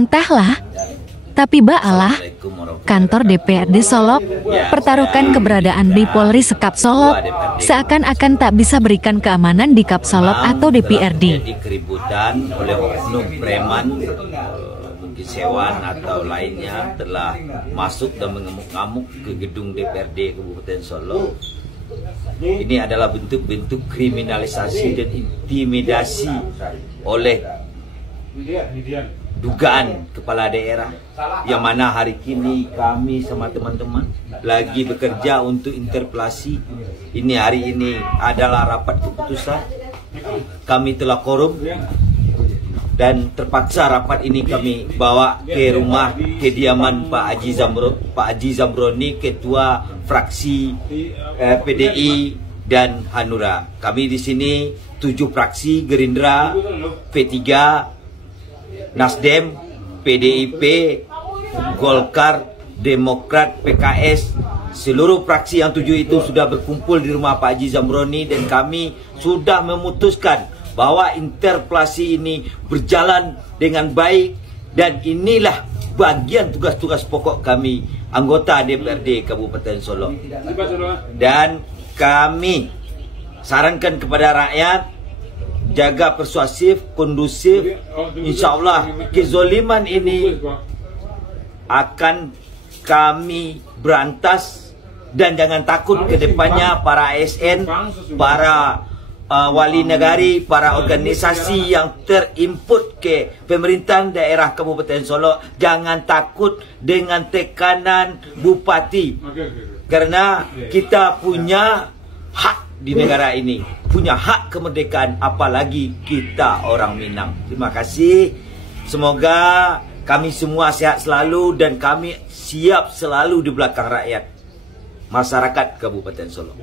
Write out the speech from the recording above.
Entahlah, tapi baalah, kantor DPRD Solok pertaruhkan keberadaan di Polri Sekap Solok, seakan-akan tak bisa berikan keamanan di Kap Solok atau DPRD. Jadi keributan oleh oknum preman, mungkin sewan atau lainnya telah masuk dan mengamuk-ngamuk ke gedung DPRD Kabupaten Solok. Ini adalah bentuk-bentuk kriminalisasi dan intimidasi oleh dugaan kepala daerah, yang mana hari ini kami sama teman-teman lagi bekerja untuk interpelasi. Ini hari ini adalah rapat keputusan, kami telah korum dan terpaksa rapat ini kami bawa ke rumah kediaman Pak Haji Zamroni, Ketua Fraksi PDI dan Hanura. Kami di sini 7 fraksi: Gerindra, P3, Nasdem, PDIP, Golkar, Demokrat, PKS. Seluruh fraksi yang 7 itu sudah berkumpul di rumah Pak Haji Zamroni, dan kami sudah memutuskan bahwa interpelasi ini berjalan dengan baik, dan inilah bagian tugas-tugas pokok kami anggota DPRD Kabupaten Solok. Dan kami sarankan kepada rakyat, jaga persuasif, kondusif. Insya Allah kezoliman ini akan kami berantas, dan jangan takut ke depannya para ASN, para wali negari, para organisasi yang terinput ke pemerintahan daerah Kabupaten Solok, jangan takut dengan tekanan bupati, karena kita punya hak di negara ini, punya hak kemerdekaan, apalagi kita orang Minang. Terima kasih. Semoga kami semua sehat selalu, dan kami siap selalu di belakang rakyat masyarakat Kabupaten Solok.